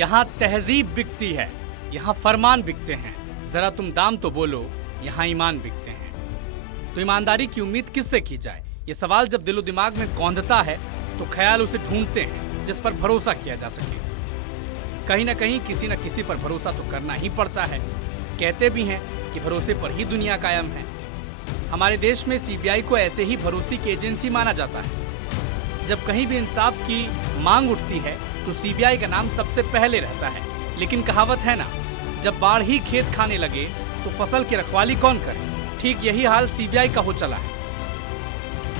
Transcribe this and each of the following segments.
यहाँ तहजीब बिकती है, यहाँ फरमान बिकते हैं। जरा तुम दाम तो बोलो, यहाँ ईमान बिकते हैं। तो ईमानदारी की उम्मीद किससे की जाए? ये सवाल जब दिलो दिमाग में कौंधता है तो ख्याल उसे ढूंढते हैं जिस पर भरोसा किया जा सके। कहीं ना कहीं किसी न किसी पर भरोसा तो करना ही पड़ता है। कहते भी हैं कि भरोसे पर ही दुनिया कायम है। हमारे देश में सीबीआई को ऐसे ही भरोसे की एजेंसी माना जाता है। जब कहीं भी इंसाफ की मांग उठती है तो सीबीआई का नाम सबसे पहले रहता है। लेकिन कहावत है ना, जब बाढ़ ही खेत खाने लगे तो फसल की रखवाली कौन करे? ठीक यही हाल सीबीआई का हो चला है।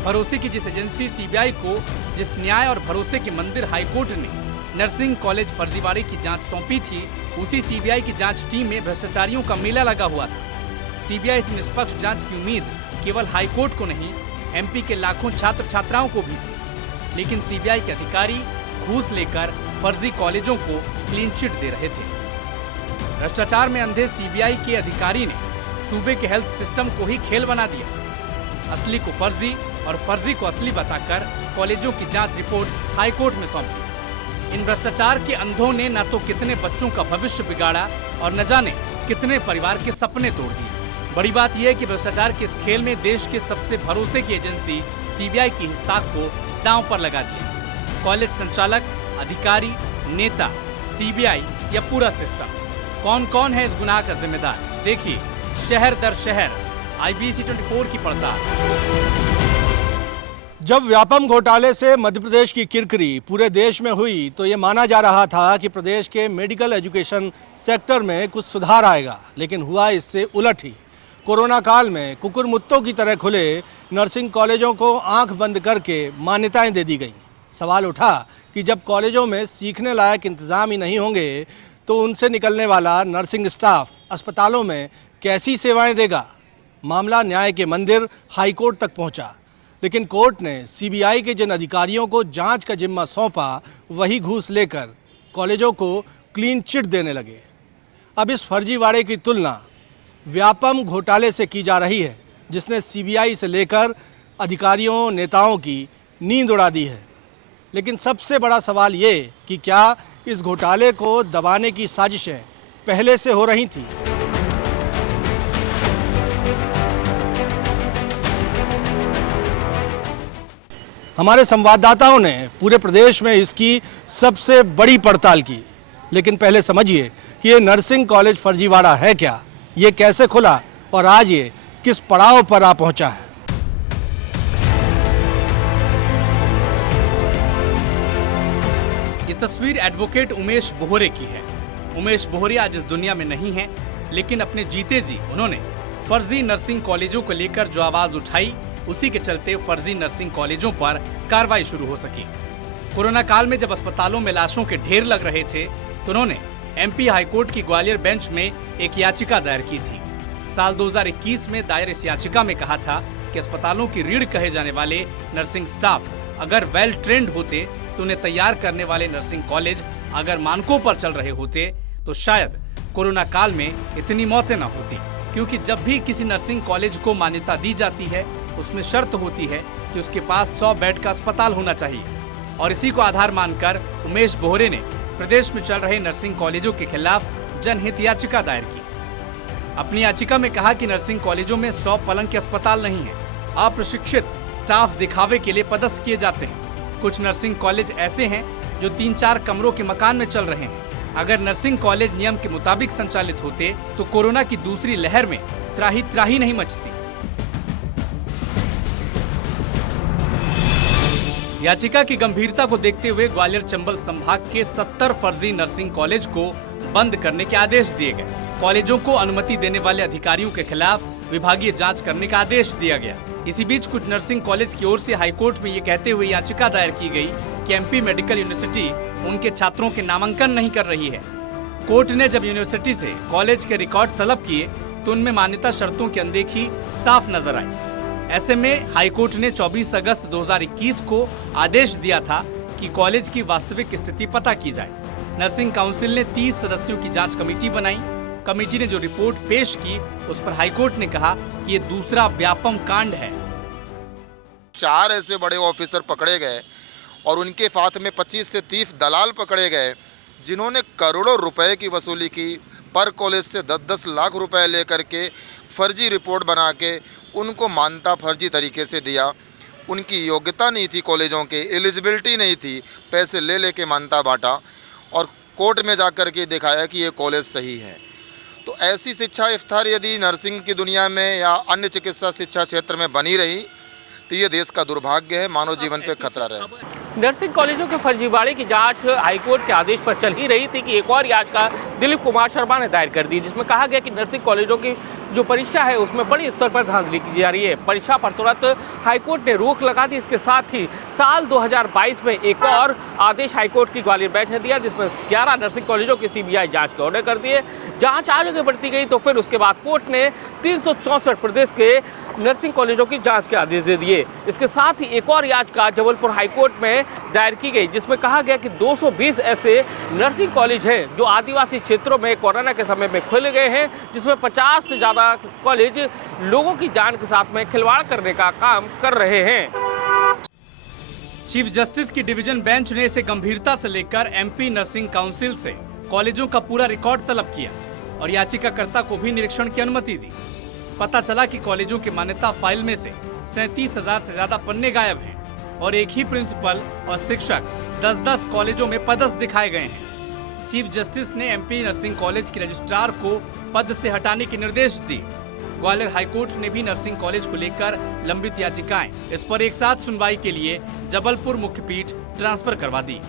भरोसे की जिस एजेंसी सीबीआई को जिस न्याय और भरोसे के मंदिर हाईकोर्ट ने नर्सिंग कॉलेज फर्जीवाड़े की जांच सौंपी थी, उसी सीबीआई की जांच टीम में भ्रष्टाचारियों का मेला लगा हुआ था। सीबीआई से निष्पक्ष जांच की उम्मीद केवल हाईकोर्ट को नहीं, एमपी के लाखों छात्र छात्राओं को भी थी। लेकिन सीबीआई के अधिकारी घूस लेकर फर्जी कॉलेजों को क्लीन चिट दे रहे थे। भ्रष्टाचार में अंधे सीबीआई के अधिकारी ने सूबे के हेल्थ सिस्टम को ही खेल बना दिया। असली को फर्जी और फर्जी को असली बताकर कॉलेजों की जांच रिपोर्ट हाईकोर्ट में सौंपी। इन भ्रष्टाचार के अंधों ने न तो कितने बच्चों का भविष्य बिगाड़ा और न जाने कितने परिवार के सपने तोड़ दिए। बड़ी बात यह है कि भ्रष्टाचार के इस खेल में देश के सबसे भरोसे की एजेंसी सीबीआई की हिस्सा को दांव पर लगा दिया। कॉलेज संचालक, अधिकारी, नेता, सीबीआई या पूरा सिस्टम, कौन कौन है इस गुनाह का जिम्मेदार? देखिए शहर दर शहर IBC 24 की पड़ताल। जब व्यापम घोटाले से मध्य प्रदेश की किरकिरी पूरे देश में हुई तो ये माना जा रहा था कि प्रदेश के मेडिकल एजुकेशन सेक्टर में कुछ सुधार आएगा, लेकिन हुआ इससे उलट ही। कोरोना काल में कुकुरमुत्तों की तरह खुले नर्सिंग कॉलेजों को आंख बंद करके मान्यताएं दे दी गईं। सवाल उठा कि जब कॉलेजों में सीखने लायक इंतजाम ही नहीं होंगे तो उनसे निकलने वाला नर्सिंग स्टाफ अस्पतालों में कैसी सेवाएं देगा? मामला न्याय के मंदिर हाईकोर्ट तक पहुंचा, लेकिन कोर्ट ने सीबीआई के जिन अधिकारियों को जांच का जिम्मा सौंपा वही घूस लेकर कॉलेजों को क्लीन चिट देने लगे। अब इस फर्जीवाड़े की तुलना व्यापम घोटाले से की जा रही है, जिसने सीबीआई से लेकर अधिकारियों नेताओं की नींद उड़ा दी है। लेकिन सबसे बड़ा सवाल ये कि क्या इस घोटाले को दबाने की साजिशें पहले से हो रही थी? हमारे संवाददाताओं ने पूरे प्रदेश में इसकी सबसे बड़ी पड़ताल की। लेकिन पहले समझिए कि ये नर्सिंग कॉलेज फर्जीवाड़ा है क्या, ये कैसे खुला और आज ये किस पड़ाव पर आ पहुंचा है। ये तस्वीर एडवोकेट उमेश बोहरे की है। उमेश बोहरे आज इस दुनिया में नहीं है, लेकिन अपने जीते जी उन्होंने फर्जी नर्सिंग कॉलेजों को लेकर जो आवाज उठाई, उसी के चलते फर्जी नर्सिंग कॉलेजों पर कार्रवाई शुरू हो सकी। कोरोना काल में जब अस्पतालों में लाशों के ढेर लग रहे थे तो उन्होंने एमपी हाईकोर्ट की ग्वालियर बेंच में एक याचिका दायर की थी। साल 2021 में दायर इस याचिका में कहा था कि अस्पतालों की रीढ़ कहे जाने वाले नर्सिंग स्टाफ अगर वेल ट्रेंड होते तो उन्हें तैयार करने वाले नर्सिंग कॉलेज अगर मानकों पर चल रहे होते तो शायद कोरोना काल में इतनी मौतें न होती। क्योंकि जब भी किसी नर्सिंग कॉलेज को मान्यता दी जाती है उसमें शर्त होती है कि उसके पास 100 बेड का अस्पताल होना चाहिए। और इसी को आधार मानकर उमेश बोहरे ने प्रदेश में चल रहे नर्सिंग कॉलेजों के खिलाफ जनहित याचिका दायर की। अपनी याचिका में कहा कि नर्सिंग कॉलेजों में 100 पलंग के अस्पताल नहीं है। अप्रशिक्षित स्टाफ दिखावे के लिए पदस्थ किए जाते हैं। कुछ नर्सिंग कॉलेज ऐसे हैं जो 3-4 कमरों के मकान में चल रहे हैं। अगर नर्सिंग कॉलेज नियम के मुताबिक संचालित होते तो कोरोना की दूसरी लहर में त्राही नहीं मचती। याचिका की गंभीरता को देखते हुए ग्वालियर चंबल संभाग के 70 फर्जी नर्सिंग कॉलेज को बंद करने के आदेश दिए गए। कॉलेजों को अनुमति देने वाले अधिकारियों के खिलाफ विभागीय जांच करने का आदेश दिया गया। इसी बीच कुछ नर्सिंग कॉलेज की ओर से हाईकोर्ट में ये कहते हुए याचिका दायर की गई कि एमपी मेडिकल यूनिवर्सिटी उनके छात्रों के नामांकन नहीं कर रही है। कोर्ट ने जब यूनिवर्सिटी से कॉलेज के रिकॉर्ड तलब किए तो उनमें मान्यता शर्तों की अनदेखी साफ नजर आई। ऐसे में हाईकोर्ट ने 24 अगस्त 2021 को आदेश दिया था कि कॉलेज की वास्तविक स्थिति पता की जाए। नर्सिंग काउंसिल ने 30 सदस्यों की जांच कमेटी बनाई। कमेटी ने जो रिपोर्ट पेश की उस पर हाईकोर्ट ने कहा कि ये दूसरा व्यापम कांड है। 4 ऐसे बड़े ऑफिसर पकड़े गए और उनके साथ में 25 से 30 दलाल पकड़े गए जिन्होंने करोड़ों रुपए की वसूली की, पर कॉलेज से 10-10 लाख रुपए लेकर के फर्जी रिपोर्ट बना के उनको मान्यता फर्जी तरीके से दिया। उनकी योग्यता नहीं थी, कॉलेजों की एलिजिबिलिटी नहीं थी, पैसे ले लेके मान्यता बांटा और कोर्ट में जाकर के दिखाया कि ये कॉलेज सही है। तो ऐसी शिक्षा इफ्तार यदि नर्सिंग की दुनिया में या अन्य चिकित्सा शिक्षा क्षेत्र में बनी रही तो ये देश का दुर्भाग्य है, मानव जीवन पे खतरा रहे। नर्सिंग कॉलेजों के फर्जीवाड़े की जांच हाईकोर्ट के आदेश पर चल ही रही थी कि एक और याचिका दिलीप कुमार शर्मा ने दायर कर दी, जिसमें कहा गया कि नर्सिंग कॉलेजों की जो परीक्षा है उसमें बड़ी स्तर पर धांधली की जा रही है। परीक्षा पर तुरंत हाईकोर्ट ने रोक लगा दी। इसके साथ ही साल 2022 में एक और आदेश हाईकोर्ट की ग्वालियर बेंच ने दिया, जिसमें 11 नर्सिंग कॉलेजों की सीबीआई जांच के ऑर्डर कर दिए। जांच आगे बढ़ती गई तो फिर उसके बाद कोर्ट ने 364 प्रदेश के नर्सिंग कॉलेजों की जांच के आदेश दे दिए। इसके साथ ही एक और याचिका जबलपुर हाईकोर्ट में दायर की गई, जिसमें कहा गया कि 220 ऐसे नर्सिंग कॉलेज हैं जो आदिवासी क्षेत्रों में कोरोना के समय में खुल गए हैं, जिसमें 50 से ज़्यादा कॉलेज लोगों की जान के साथ में खिलवाड़ करने का काम कर रहे हैं। चीफ जस्टिस की डिवीजन बेंच ने इसे गंभीरता से लेकर एमपी नर्सिंग काउंसिल से कॉलेजों का पूरा रिकॉर्ड तलब किया और याचिकाकर्ता को भी निरीक्षण की अनुमति दी। पता चला कि कॉलेजों की मान्यता फाइल में से 37,000 से ज्यादा पन्ने गायब हैं और एक ही प्रिंसिपल और शिक्षक 10-10 कॉलेजों में पदस्थ दिखाए गए हैं। चीफ जस्टिस ने एमपी नर्सिंग कॉलेज के रजिस्ट्रार को पद से हटाने के निर्देश दिए। ग्वालियर हाईकोर्ट ने भी नर्सिंग कॉलेज को लेकर लंबित याचिकाएं इस पर एक साथ सुनवाई के लिए जबलपुर मुख्य पीठ ट्रांसफर करवा दी।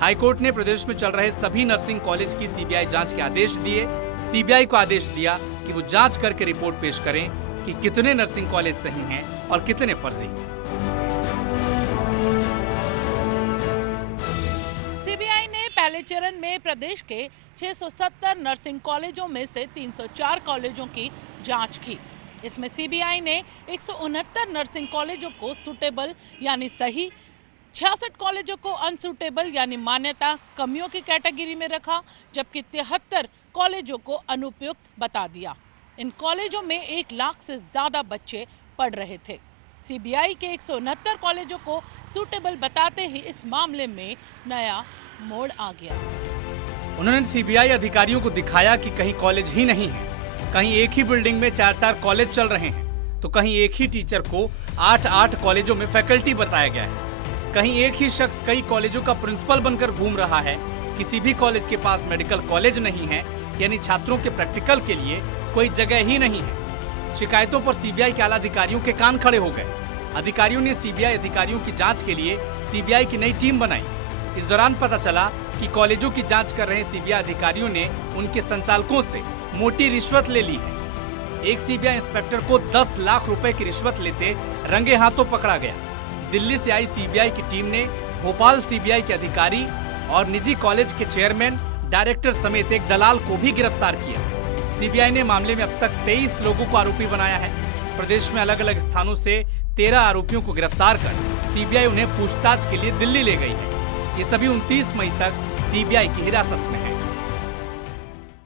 हाईकोर्ट ने प्रदेश में चल रहे सभी नर्सिंग कॉलेज की सीबीआई जांच के आदेश दिए। सीबीआई को आदेश दिया कि वो जांच करके रिपोर्ट पेश करें कि कितने नर्सिंग कॉलेज सही हैं और कितने फर्जी। सीबीआई ने पहले चरण में प्रदेश के 670 नर्सिंग कॉलेजों में से 304 कॉलेजों की जांच की। इसमें सीबीआई ने 169 नर्सिंग कॉलेजों को सूटेबल यानी सही, 66 कॉलेजों को अनसूटेबल यानी मान्यता कमियों की कैटेगरी में रखा, जबकि 73 कॉलेजों को अनुपयुक्त बता दिया। इन कॉलेजों में 1 लाख से ज़्यादा बच्चे पढ़ रहे थे। सीबीआई के 169 कॉलेजों को सूटेबल बताते ही इस मामले में नया मोड़ आ गया। उन्होंने सीबीआई अधिकारियों को दिखाया कि कहीं कॉलेज ही नहीं है, कहीं एक ही बिल्डिंग में 4-4 कॉलेज चल रहे हैं, तो कहीं एक ही टीचर को 8-8 कॉलेजों में फैकल्टी बताया गया है, कहीं एक ही शख्स कई कॉलेजों का प्रिंसिपल बनकर घूम रहा है, किसी भी कॉलेज के पास मेडिकल कॉलेज नहीं है, यानी छात्रों के प्रैक्टिकल के लिए कोई जगह ही नहीं है। शिकायतों पर सीबीआई के आला अधिकारियों के कान खड़े हो गए। अधिकारियों ने सीबीआई अधिकारियों की जांच के लिए सीबीआई की नई टीम बनाई। इस दौरान पता चला कि कॉलेजों की जांच कर रहे सीबीआई अधिकारियों ने उनके संचालकों से मोटी रिश्वत ले ली है। एक सीबीआई इंस्पेक्टर को 10 लाख रुपए की रिश्वत लेते रंगे हाथों पकड़ा गया। दिल्ली से आई सीबीआई की टीम ने भोपाल सीबीआई के अधिकारी और निजी कॉलेज के चेयरमैन, डायरेक्टर समेत एक दलाल को भी गिरफ्तार किया। सीबीआई ने मामले में अब तक 23 लोगों को आरोपी बनाया है। प्रदेश में अलग अलग स्थानों से 13 आरोपियों को गिरफ्तार कर सीबीआई उन्हें पूछताछ के लिए दिल्ली ले गई है। ये सभी 29 मई तक सीबीआई की हिरासत में हैं।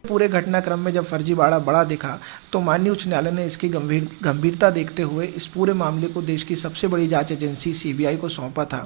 पूरे घटनाक्रम में जब फर्जीवाड़ा बढ़ा दिखा तो माननीय उच्च न्यायालय ने इसकी गंभीरता देखते हुए इस पूरे मामले को देश की सबसे बड़ी जांच एजेंसी सीबीआई को सौंपा था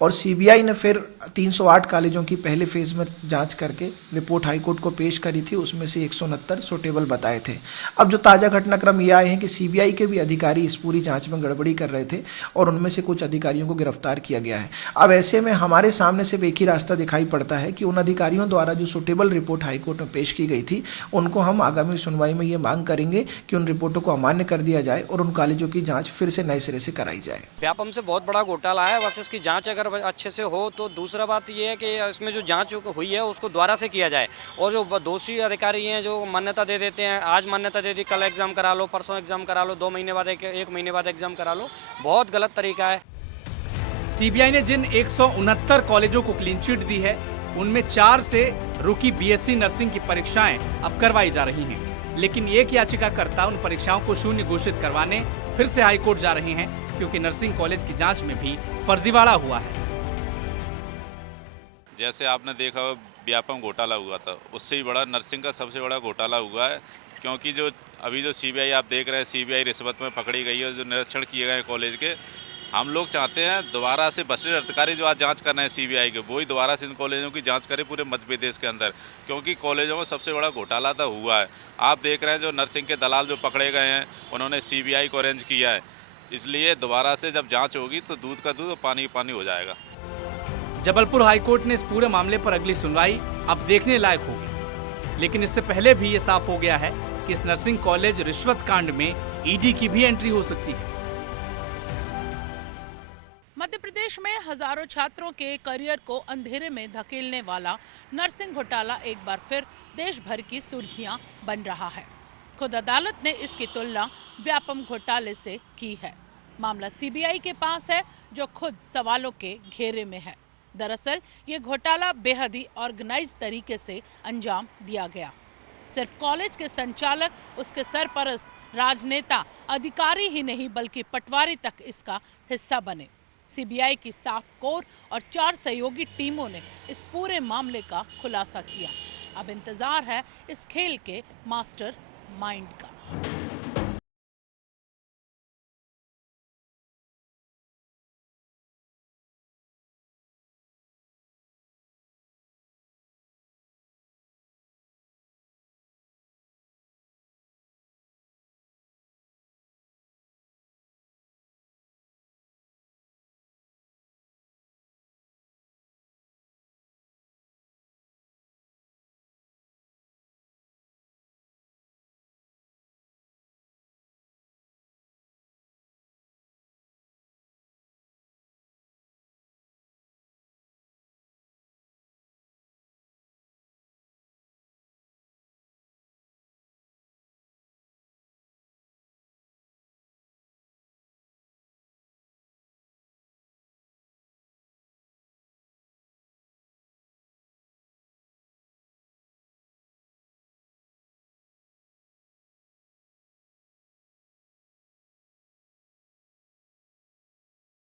और सीबीआई ने फिर 308 कॉलेजों की पहले फेज में जांच करके रिपोर्ट हाईकोर्ट को पेश करी थी। उसमें से 169 सूटेबल बताए थे। अब जो ताज़ा घटनाक्रम ये आए हैं कि सीबीआई के भी अधिकारी इस पूरी जाँच में गड़बड़ी कर रहे थे और उनमें से कुछ अधिकारियों को गिरफ्तार किया गया है। अब ऐसे में हमारे सामने सिर्फ एक ही रास्ता दिखाई पड़ता है कि उन अधिकारियों द्वारा जो सूटेबल रिपोर्ट हाईकोर्ट में पेश की गई थी उनको हम आगामी सुनवाई में ये मांग करेंगे कि उन रिपोर्टों को अमान्य कर दिया जाए और उन कॉलेजों की जांच फिर से नए सिरे से कराई जाए। व्यापम से बहुत बड़ा घोटाला है, बस इसकी जांच अगर अच्छे से हो तो दूसरा बात ये है कि इसमें जो जांच हुई है उसको दोबारा से किया जाए और जो दोषी अधिकारी हैं जो मान्यता दे देते हैं, आज मान्यता दे दी, कल एग्जाम करा लो, परसों एग्जाम करा लो, 2 महीने बाद एक महीने बाद एग्जाम करा लो, बहुत गलत तरीका है। सीबीआई ने जिन 169 कॉलेजों को क्लीन चिट दी है उनमें 4 से रुकी बीएससी नर्सिंग की परीक्षाएं अब करवाई जा रही हैं, लेकिन एक याचिकाकर्ता उन परीक्षाओं को शून्य घोषित करवाने फिर से हाईकोर्ट जा रहे हैं क्योंकि नर्सिंग कॉलेज की जांच में भी फर्जीवाड़ा हुआ है। जैसे आपने देखा व्यापम घोटाला हुआ था, उससे ही बड़ा नर्सिंग का सबसे बड़ा घोटाला हुआ है क्योंकि जो अभी जो सीबीआई आप देख रहे हैं, सीबीआई रिश्वत में पकड़ी गई है, जो निरीक्षण किए गए कॉलेज के, हम लोग चाहते हैं दोबारा से भ्रष्टाचार अधिकारी जो आज जांच कर रहे हैं सीबीआई के, वही दोबारा से इन कॉलेजों की जांच करें पूरे मध्य प्रदेश के अंदर, क्योंकि कॉलेजों में सबसे बड़ा घोटाला तो हुआ है। आप देख रहे हैं जो नर्सिंग के दलाल जो पकड़े गए हैं उन्होंने सीबीआई को अरेंज किया है। इसलिए दोबारा से जब जाँच होगी तो दूध का दूध और पानी का पानी हो जाएगा। जबलपुर हाईकोर्ट ने इस पूरे मामले पर अगली सुनवाई अब देखने लायक होगी, लेकिन इससे पहले भी ये साफ हो गया है कि इस नर्सिंग कॉलेज रिश्वत कांड में ईडी की भी एंट्री हो सकती है। मध्य प्रदेश में हजारों छात्रों के करियर को अंधेरे में धकेलने वाला नर्सिंग घोटाला एक बार फिर देश भर की सुर्खियां बन रहा है। खुद अदालत ने इसकी तुलना व्यापम घोटाले से की है। मामला सीबीआई के पास है, जो खुद सवालों के घेरे में है। दरअसल ये घोटाला बेहद ही ऑर्गेनाइज तरीके से अंजाम दिया गया। सिर्फ कॉलेज के संचालक, उसके सरपरस्त, राजनेता, अधिकारी ही नहीं बल्कि पटवारी तक इसका हिस्सा बने। सीबीआई की 7 कोर और 4 सहयोगी टीमों ने इस पूरे मामले का खुलासा किया। अब इंतजार है इस खेल के मास्टर माइंड का।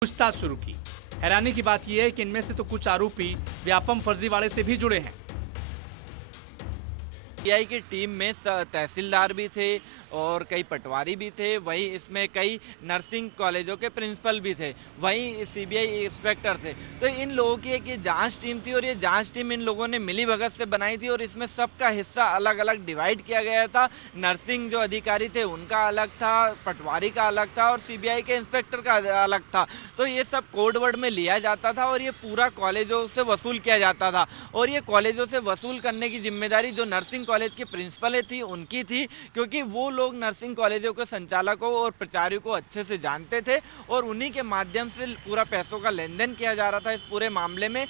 पूछताछ शुरू की। हैरानी की बात यह है कि इनमें से तो कुछ आरोपी व्यापम फर्जीवाड़े से भी जुड़े हैं। सीबीआई की टीम में तहसीलदार भी थे और कई पटवारी भी थे, वहीं इसमें कई नर्सिंग कॉलेजों के प्रिंसिपल भी थे, वहीं सीबीआई इंस्पेक्टर थे। तो इन लोगों की एक जांच टीम थी और ये जांच टीम इन लोगों ने मिली भगत से बनाई थी और इसमें सबका हिस्सा अलग अलग डिवाइड किया गया था। नर्सिंग जो अधिकारी थे उनका अलग था, पटवारी का अलग था और सीबीआई के इंस्पेक्टर का अलग था। तो ये सब कोड वर्ड में लिया जाता था और ये पूरा कॉलेजों से वसूल किया जाता था। और ये कॉलेजों से वसूल करने की जिम्मेदारी जो नर्सिंग कॉलेज की प्रिंसिपल थी उनकी थी, क्योंकि वो लोग नर्सिंग कॉलेजों के संचालकों और प्राचार्यों को अच्छे से जानते थे और उन्हीं के माध्यम से पूरा पैसों का लेन देन किया जा रहा था इस पूरे मामले में।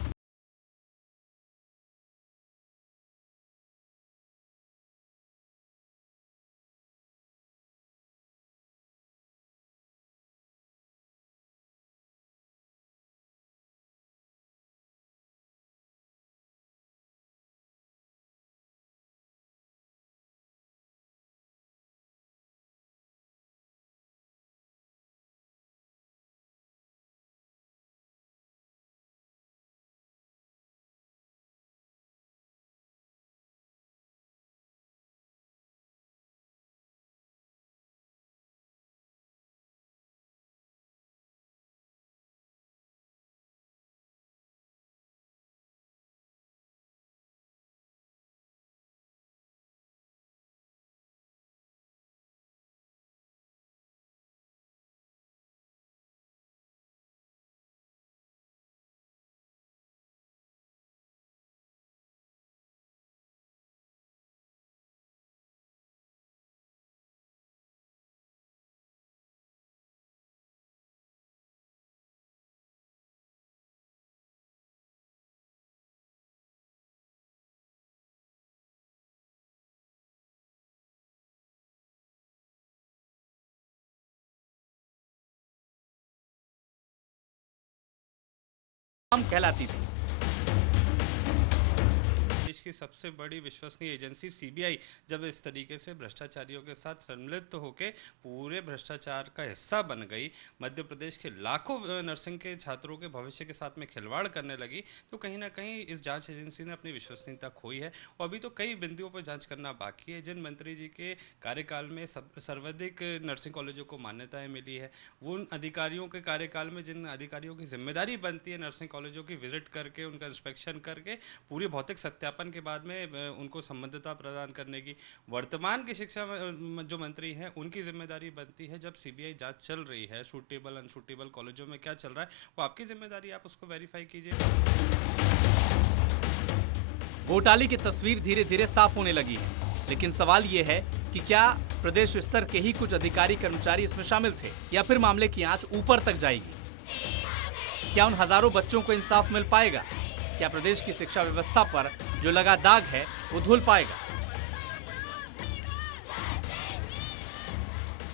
हम कहलाती थी। देश की सबसे बड़ी विश्वसनीय एजेंसी सीबीआई जब इस तरीके से भ्रष्टाचारियों के साथ सम्मिलित होकर पूरे भ्रष्टाचार का हिस्सा बन गई, मध्य प्रदेश के लाखों नर्सिंग के छात्रों के भविष्य के साथ में खिलवाड़ करने लगी, तो कहीं ना कहीं इस जांच एजेंसी ने अपनी विश्वसनीयता खोई है। और अभी तो कई बिंदुओं पर जांच करना बाकी है। जिन मंत्री जी के कार्यकाल में सर्वाधिक नर्सिंग कॉलेजों को मान्यताएं मिली है, वो उन अधिकारियों के कार्यकाल में जिन अधिकारियों की जिम्मेदारी बनती है नर्सिंग कॉलेजों की विजिट करके, उनका इंस्पेक्शन करके, पूरी भौतिक सत्यापन के बाद में उनको संबद्धता प्रदान करने की, वर्तमान की शिक्षा जो मंत्री हैं उनकी जिम्मेदारी बनती है। जब सीबीआई जांच चल रही है शूटेबल अनशूटेबल कॉलेजों में क्या चल रहा है, वो आपकी जिम्मेदारी, आप उसको वेरीफाई कीजिए। घोटाले की तस्वीर धीरे धीरे साफ होने लगी है, लेकिन सवाल ये है कि क्या प्रदेश स्तर के ही कुछ अधिकारी कर्मचारी इसमें शामिल थे या फिर मामले की आंच ऊपर तक जाएगी? क्या उन हजारों बच्चों को इंसाफ मिल पाएगा? क्या प्रदेश की शिक्षा व्यवस्था पर जो लगा दाग है वो धुल पाएगा?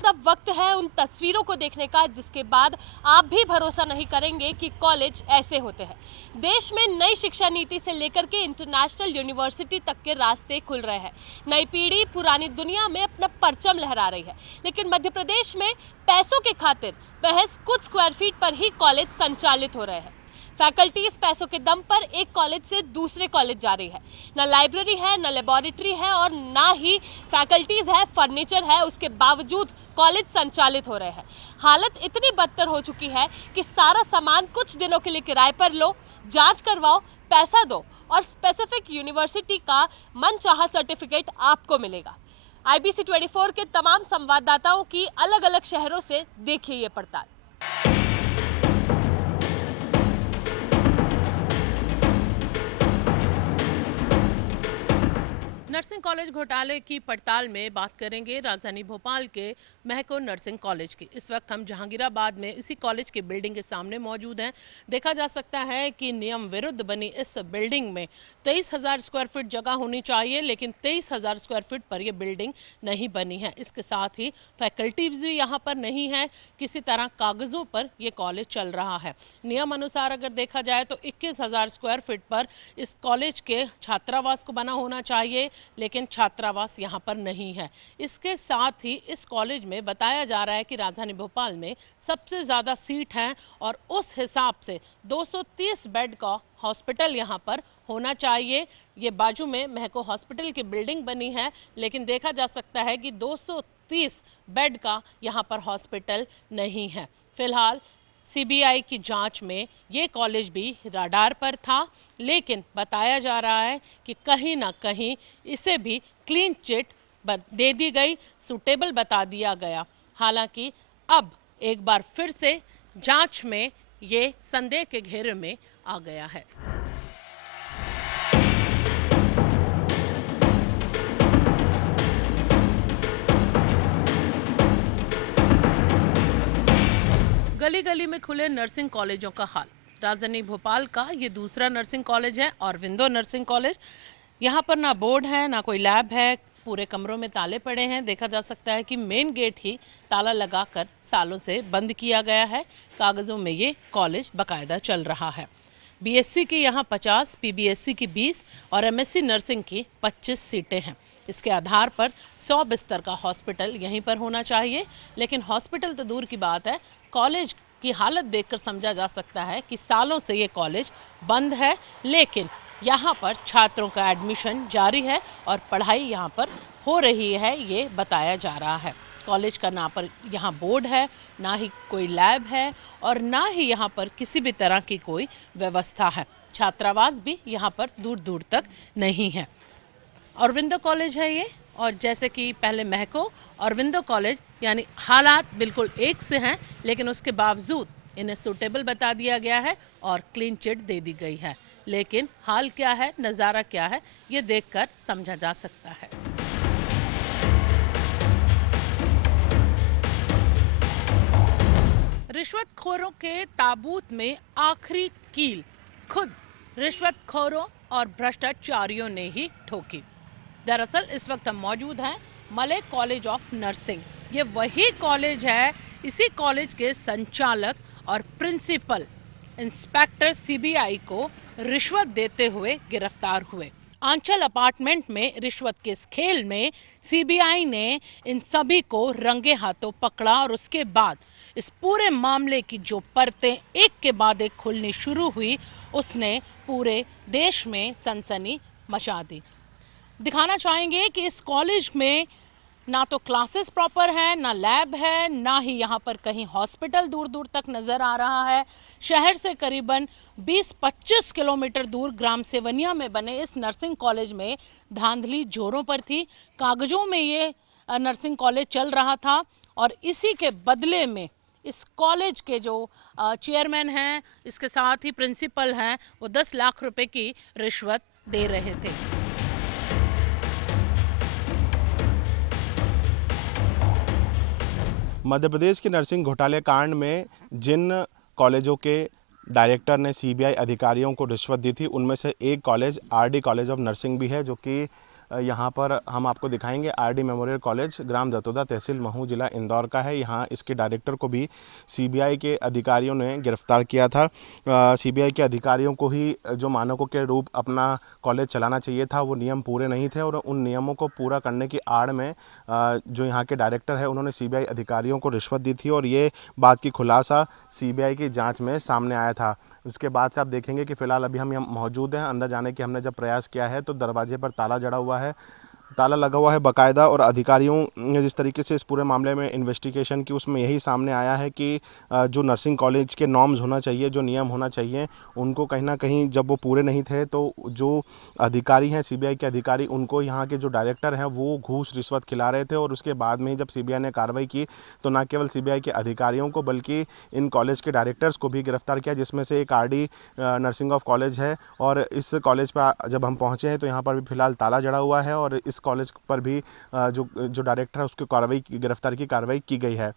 अब वक्त है उन तस्वीरों को देखने का जिसके बाद आप भी भरोसा नहीं करेंगे कि कॉलेज ऐसे होते हैं। देश में नई शिक्षा नीति से लेकर के इंटरनेशनल यूनिवर्सिटी तक के रास्ते खुल रहे हैं। नई पीढ़ी पुरानी दुनिया में अपना परचम लहरा रही है, लेकिन मध्य प्रदेश में पैसों के खातिर महज कुछ स्क्वायर फीट पर ही कॉलेज संचालित हो रहे हैं। फैकल्टी इस पैसों के दम पर एक कॉलेज से दूसरे कॉलेज जा रही है। न लाइब्रेरी है, न लेबोरेटरी है और ना ही फैकल्टीज है, फर्नीचर है। उसके बावजूद कॉलेज संचालित हो रहे हैं। हालत इतनी बदतर हो चुकी है कि सारा सामान कुछ दिनों के लिए किराए पर लो, जांच करवाओ, पैसा दो और स्पेसिफिक यूनिवर्सिटी का मनचाहा सर्टिफिकेट आपको मिलेगा। IBC 24 के तमाम संवाददाताओं की अलग अलग शहरों से देखिए ये पड़ताल। नर्सिंग कॉलेज घोटाले की पड़ताल में बात करेंगे राजधानी भोपाल के महको नर्सिंग कॉलेज की। इस वक्त हम जहांगीराबाद में इसी कॉलेज की बिल्डिंग के सामने मौजूद हैं। देखा जा सकता है कि नियम विरुद्ध बनी इस बिल्डिंग में 23,000 स्क्वायर फीट जगह होनी चाहिए, लेकिन 23,000 स्क्वायर फीट पर यह बिल्डिंग नहीं बनी है। इसके साथ ही फैकल्टीज भी यहाँ पर नहीं है। किसी तरह कागज़ों पर यह कॉलेज चल रहा है। नियम अनुसार अगर देखा जाए तो 21,000 स्क्वायर फीट पर इस कॉलेज के छात्रावास को बना होना चाहिए, लेकिन छात्रावास यहाँ पर नहीं है। इसके साथ ही इस कॉलेज में बताया जा रहा है कि राजधानी भोपाल में सबसे ज़्यादा सीट हैं और उस हिसाब से 230 बेड का हॉस्पिटल यहाँ पर होना चाहिए। ये बाजू में महको हॉस्पिटल की बिल्डिंग बनी है, लेकिन देखा जा सकता है कि 230 बेड का यहाँ पर हॉस्पिटल नहीं है। फिलहाल सीबीआई की जांच में ये कॉलेज भी रडार पर था, लेकिन बताया जा रहा है कि कहीं ना कहीं इसे भी क्लीन चिट दे दी गई, सूटेबल बता दिया गया। हालांकि अब एक बार फिर से जांच में ये संदेह के घेरे में आ गया है। गली गली में खुले नर्सिंग कॉलेजों का हाल। राजधानी भोपाल का ये दूसरा नर्सिंग कॉलेज है, औरविंदो नर्सिंग कॉलेज। यहाँ पर ना बोर्ड है, ना कोई लैब है, पूरे कमरों में ताले पड़े हैं। देखा जा सकता है कि मेन गेट ही ताला लगाकर सालों से बंद किया गया है। कागज़ों में ये कॉलेज बाकायदा चल रहा है। BSc की यहाँ 50, PBSc की 20 और MSc नर्सिंग की 25 सीटें हैं। इसके आधार पर 100 बिस्तर का हॉस्पिटल यहीं पर होना चाहिए, लेकिन हॉस्पिटल तो दूर की बात है, कॉलेज की हालत देखकर समझा जा सकता है कि सालों से ये कॉलेज बंद है। लेकिन यहाँ पर छात्रों का एडमिशन जारी है और पढ़ाई यहाँ पर हो रही है, ये बताया जा रहा है। कॉलेज का ना पर यहाँ बोर्ड है, ना ही कोई लैब है और ना ही यहाँ पर किसी भी तरह की कोई व्यवस्था है। छात्रावास भी यहाँ पर दूर दूर तक नहीं है। औरविंदो कॉलेज है ये, और जैसे कि पहले महको औरविंदो कॉलेज, यानी हालात बिल्कुल एक से हैं, लेकिन उसके बावजूद इन्हें सूटेबल बता दिया गया है और क्लीन चिट दे दी गई है। लेकिन हाल क्या है, नज़ारा क्या है, ये देखकर समझा जा सकता है। रिश्वतखोरों के ताबूत में आखिरी कील खुद रिश्वतखोरों और भ्रष्टाचारियों ने ही ठोकी। दरअसल इस वक्त हम मौजूद हैं मलय कॉलेज ऑफ नर्सिंग। ये वही कॉलेज है, इसी कॉलेज के संचालक और प्रिंसिपल इंस्पेक्टर CBI को रिश्वत देते हुए गिरफ्तार हुए। आंचल अपार्टमेंट में रिश्वत के इस खेल में सीबीआई ने इन सभी को रंगे हाथों पकड़ा और उसके बाद इस पूरे मामले की जो परतें एक के बाद एक खुलनी शुरू हुई उसने पूरे देश में सनसनी मचा दी। दिखाना चाहेंगे कि इस कॉलेज में ना तो क्लासेस प्रॉपर है, ना लैब है, ना ही यहाँ पर कहीं हॉस्पिटल दूर दूर तक नज़र आ रहा है। शहर से करीबन 20-25 किलोमीटर दूर ग्राम सेवनिया में बने इस नर्सिंग कॉलेज में धांधली जोरों पर थी। कागजों में ये नर्सिंग कॉलेज चल रहा था और इसी के बदले में इस कॉलेज के जो चेयरमैन हैं, इसके साथ ही प्रिंसिपल हैं, वो 10 लाख रुपए की रिश्वत दे रहे थे। मध्य प्रदेश के नर्सिंग घोटाले कांड में जिन कॉलेजों के डायरेक्टर ने सीबीआई अधिकारियों को रिश्वत दी थी उनमें से एक college RD college of nursing भी है, जो कि यहाँ पर हम आपको दिखाएंगे। आरडी मेमोरियल कॉलेज ग्राम दतोदा, तहसील महू, जिला इंदौर का है। यहाँ इसके डायरेक्टर को भी सीबीआई के अधिकारियों ने गिरफ्तार किया था। सीबीआई के अधिकारियों को ही जो मानकों के रूप अपना कॉलेज चलाना चाहिए था वो नियम पूरे नहीं थे और उन नियमों को पूरा करने की आड़ में जो यहाँ के डायरेक्टर है उन्होंने सीबीआई अधिकारियों को रिश्वत दी थी और ये बात की खुलासा सीबीआई की जाँच में सामने आया था। उसके बाद से आप देखेंगे कि फ़िलहाल अभी हम यहाँ मौजूद हैं। अंदर जाने की हमने जब प्रयास किया है तो दरवाजे पर ताला जड़ा हुआ है, ताला लगा हुआ है बाकायदा। और अधिकारियों ने जिस तरीके से इस पूरे मामले में इन्वेस्टिगेशन की उसमें यही सामने आया है कि जो नर्सिंग कॉलेज के नॉर्म्स होना चाहिए, जो नियम होना चाहिए, उनको कहीं ना कहीं जब वो पूरे नहीं थे तो जो अधिकारी हैं सीबीआई के अधिकारी, उनको यहाँ के जो डायरेक्टर हैं वो घूस रिश्वत खिला रहे थे। और उसके बाद में ही जब सीबीआई ने कार्रवाई की तो न केवल सीबीआई के अधिकारियों को बल्कि इन कॉलेज के डायरेक्टर्स को भी गिरफ्तार किया, जिसमें से एक आरडी नर्सिंग ऑफ कॉलेज है। और इस कॉलेज पर जब हम पहुँचे हैं तो यहाँ पर भी फ़िलहाल ताला जड़ा हुआ है और इस कॉलेज पर भी जो डायरेक्टर है उसकी कार्रवाई, गिरफ्तारी की कार्रवाई की गई है।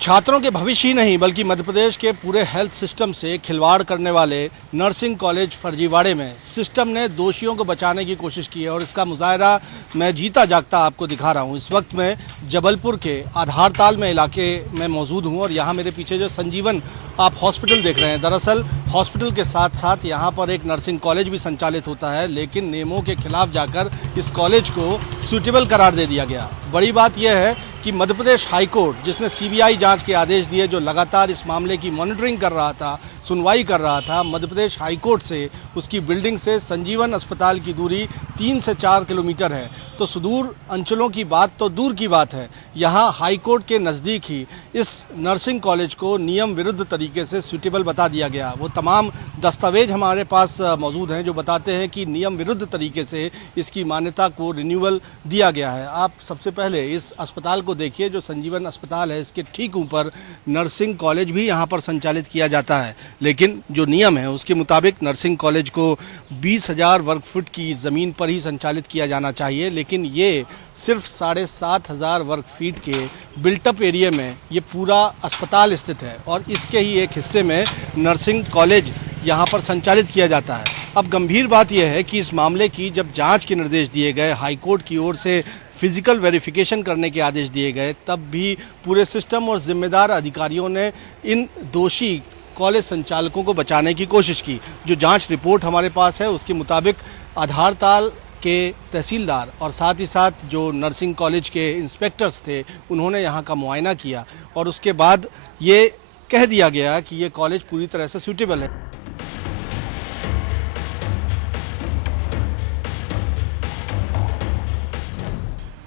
छात्रों के भविष्य ही नहीं बल्कि मध्य प्रदेश के पूरे हेल्थ सिस्टम से खिलवाड़ करने वाले नर्सिंग कॉलेज फर्जीवाड़े में सिस्टम ने दोषियों को बचाने की कोशिश की है और इसका मुजाहरा मैं जीता जागता आपको दिखा रहा हूं। इस वक्त मैं जबलपुर के आधारताल में इलाके में मौजूद हूं और यहां मेरे पीछे जो संजीवन आप हॉस्पिटल देख रहे हैं, दरअसल हॉस्पिटल के साथ साथ यहाँ पर एक नर्सिंग कॉलेज भी संचालित होता है, लेकिन नियमों के खिलाफ जाकर इस कॉलेज को सूटेबल करार दे दिया गया। बड़ी बात यह है कि मध्य प्रदेश हाईकोर्ट, जिसने सीबीआई जांच के आदेश दिए, जो लगातार इस मामले की मॉनिटरिंग कर रहा था, सुनवाई कर रहा था, मध्य प्रदेश हाईकोर्ट से उसकी बिल्डिंग से संजीवन अस्पताल की दूरी 3 से 4 किलोमीटर है। तो सुदूर अंचलों की बात तो दूर की बात है, यहाँ हाईकोर्ट के नज़दीक ही इस नर्सिंग कॉलेज को नियम विरुद्ध तरीके से सूटेबल बता दिया गया। वो तमाम दस्तावेज हमारे पास मौजूद हैं जो बताते हैं कि नियम विरुद्ध तरीके से इसकी मान्यता को रिन्यूअल दिया गया है। आप सबसे पहले इस अस्पताल को देखिए, जो संजीवन अस्पताल है इसके ठीक ऊपर नर्सिंग कॉलेज भी यहाँ पर संचालित किया जाता है, लेकिन जो नियम है उसके मुताबिक नर्सिंग कॉलेज को 20,000 वर्ग फुट की ज़मीन पर ही संचालित किया जाना चाहिए, लेकिन ये सिर्फ 7,500 वर्ग फीट के बिल्टअप एरिया में ये पूरा अस्पताल स्थित है और इसके ही एक हिस्से में नर्सिंग कॉलेज यहाँ पर संचालित किया जाता है। अब गंभीर बात यह है कि इस मामले की जब जांच के निर्देश दिए गए, हाईकोर्ट की ओर से फिजिकल वेरिफिकेशन करने के आदेश दिए गए, तब भी पूरे सिस्टम और जिम्मेदार अधिकारियों ने इन दोषी कॉलेज संचालकों को बचाने की कोशिश की। जो जांच रिपोर्ट हमारे पास है उसके मुताबिक आधारताल के तहसीलदार और साथ ही साथ जो नर्सिंग कॉलेज के इंस्पेक्टर्स थे उन्होंने यहाँ का मुआयना किया और उसके बाद ये कह दिया गया कि ये कॉलेज पूरी तरह से सूटेबल है।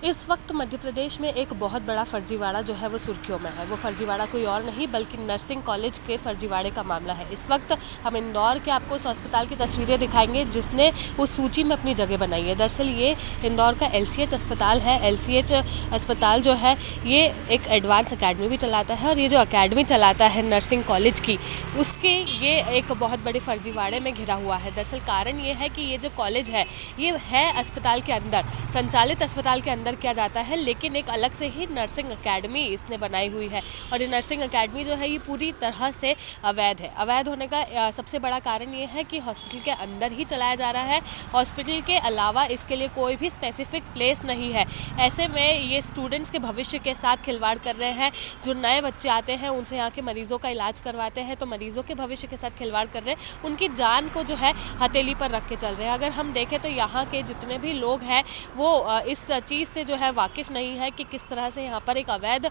इस वक्त मध्य प्रदेश में एक बहुत बड़ा फर्जीवाड़ा जो है वो सुर्खियों में है। वो फर्जीवाड़ा कोई और नहीं बल्कि नर्सिंग कॉलेज के फर्जीवाड़े का मामला है। इस वक्त हम इंदौर के आपको उस अस्पताल की तस्वीरें दिखाएंगे जिसने उस सूची में अपनी जगह बनाई है। दरअसल ये इंदौर का LCH अस्पताल है। LCH अस्पताल जो है ये एक एडवांस अकेडमी भी चलाता है और ये जो अकेडमी चलाता है नर्सिंग कॉलेज की, उसके ये एक बहुत बड़े फर्जीवाड़े में घिरा हुआ है। दरअसल कारण ये है कि ये जो कॉलेज है ये है अस्पताल के अंदर, संचालित अस्पताल के अंदर किया जाता है, लेकिन एक अलग से ही नर्सिंग अकेडमी इसने बनाई हुई है। और ये नर्सिंग अकेडमी जो है ये पूरी तरह से अवैध है। अवैध होने का सबसे बड़ा कारण ये है कि हॉस्पिटल के अंदर ही चलाया जा रहा है, हॉस्पिटल के अलावा इसके लिए कोई भी स्पेसिफिक प्लेस नहीं है। ऐसे में ये स्टूडेंट्स के भविष्य के साथ खिलवाड़ कर रहे हैं। जो नए बच्चे आते हैं उनसे यहाँ के मरीजों का इलाज करवाते हैं, तो मरीजों के भविष्य के साथ खिलवाड़ कर रहे हैं, उनकी जान को जो है हथेली पर रख के चल रहे हैं। अगर हम देखें तो यहाँ के जितने भी लोग हैं वो इस चीज़ से जो है वाकिफ़ नहीं है कि किस तरह से यहाँ पर एक अवैध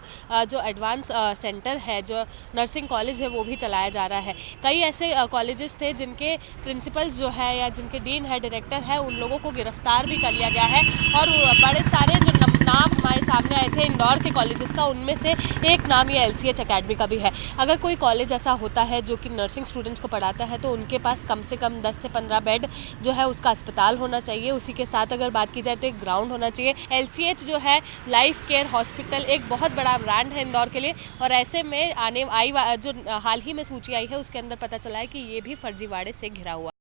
जो एडवांस सेंटर है, जो नर्सिंग कॉलेज है, वो भी चलाया जा रहा है। कई ऐसे कॉलेजेस थे जिनके प्रिंसिपल्स जो है या जिनके डीन है, डायरेक्टर है, उन लोगों को गिरफ्तार भी कर लिया गया है। और बड़े सारे जो नाम हमारे सामने आए थे इंदौर के कॉलेजेस का, उनमें से एक नाम ये LCH अकेडमी का भी है। अगर कोई कॉलेज ऐसा होता है जो कि नर्सिंग स्टूडेंट्स को पढ़ाता है तो उनके पास कम से कम 10 से 15 बेड जो है उसका अस्पताल होना चाहिए। उसी के साथ अगर बात की जाए तो एक ग्राउंड होना चाहिए। LCH जो है लाइफ केयर हॉस्पिटल एक बहुत बड़ा ब्रांड है इंदौर के लिए। और ऐसे में जो हाल ही में सूची आई है उसके अंदर पता चला है कि ये भी फर्जीवाड़े से घिरा हुआ।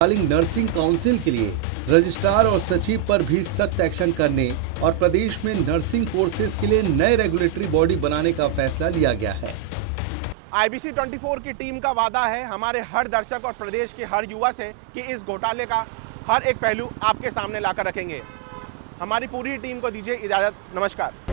नर्सिंग काउंसिल के लिए रजिस्ट्रार और सचिव पर भी सख्त एक्शन करने और प्रदेश में नर्सिंग कोर्सेज के लिए नए रेगुलेटरी बॉडी बनाने का फैसला लिया गया है। IBC 24 की टीम का वादा है हमारे हर दर्शक और प्रदेश के हर युवा से कि इस घोटाले का हर एक पहलू आपके सामने लाकर रखेंगे। हमारी पूरी टीम को दीजिए इजाजत। नमस्कार।